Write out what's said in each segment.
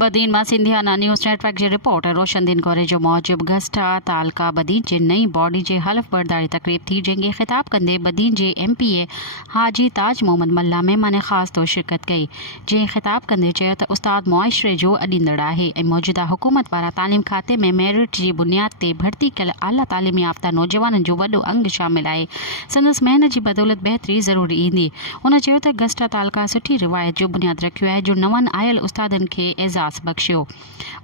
बदीन मां सिंधियाना news network जी रिपोर्टर रोशनदीन गौरे जो मूजिब गस्टा तालका बदीन जे नई बॉडी जे हलफ बर्दारी तकरीब थी जंहिंखे ख़िताब कंदे बदीन जे MPA हाजी ताज मोहम्मद मल्ला महिमान ख़ासि तौरु शिरकत कई। जंहिं ख़िताब कंदे चयो त उस्ताद मुआशरे जो अॾींदड़ आहे ऐं मौजूदा हुकूमत पारां तालीम खाते में मेरिट जी बुनियाद ते भर्ती कयल आला तालीमी याफ़्ता नौजवाननि जो वॾो अंग शामिल आहे। संदसि महिनत जी बदौलत बहितरी ज़रूरी ईंदी। हुन चयो त गस्टा तालका सुठी रिवायत जो बुनियाद रखियो आहे जो नवनि आयल उस्तादनि खे एज़ाज़ बख्शियो।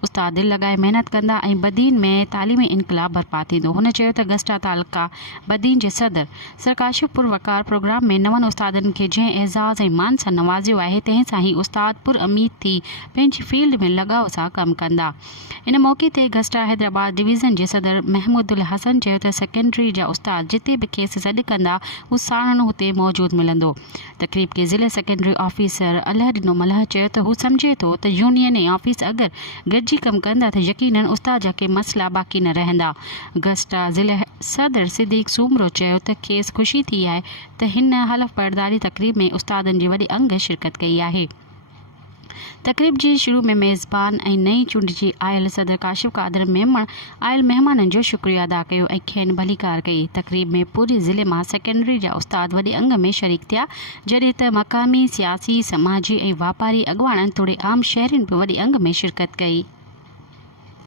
उस्ताद दिल लॻाए महिनत कंदा ऐं बदीन में तालीमी इनकलाब बर्पा थींदो। हुन चयो त गस्टा तालका बदीन जे सदर सरकाशिफ पुरवकार प्रोग्राम में नवनि उस्तादनि खे जंहिं एज़ाज़ ऐं मान सां नवाज़ियो आहे तंहिं सां ई उस्ताद पुरउमीद थी पंहिंजी फील्ड में लगाव सां कमु कंदा। इन मौक़े ते गस्टा हैदराबाद डिवीज़न जे सदर महमूदुल हसन चयो त सेकेंडरी जा उस्ताद जिते बि खेसि सॾु कंदा हू साणन हुते मौजूदु मिलंदो। तकरीब के ज़िले सेकेंडरी ऑफिसर अल्लाह ॾिनो मलह चयो त हू सम्झे थो त यूनियन ऐं ऑफिस अगरि गॾिजी कमु कंदा त यकीनन उस्ताद जा के मसइला बाक़ी न रहंदा। गस्टा ज़िले सदर सिद्दीक़ सूमरो चयो त खेसि ख़ुशी थी आहे त हिन हलफ बर्दारी तकरीब में उस्तादनि जी वॾी अंग शिरकत कई आहे। तकरीब जी शुरू में मेज़बान ऐं नई चूंडिजी आयल सदर काशिफ कादर मेमण आयल महिमाननि जो शुक्रिया अदा कयो ऐं खेनि भलीकार कई। तकरीब में पूरे ज़िले मां सेकेंडरी जा उस्ताद वॾे अंग में शरीक थिया जॾहिं त मक़ामी सियासी समाजी ऐं वापारी अॻुवाणनि तोड़े आम शहरियुनि बि वॾे अंग में शिरकत कई।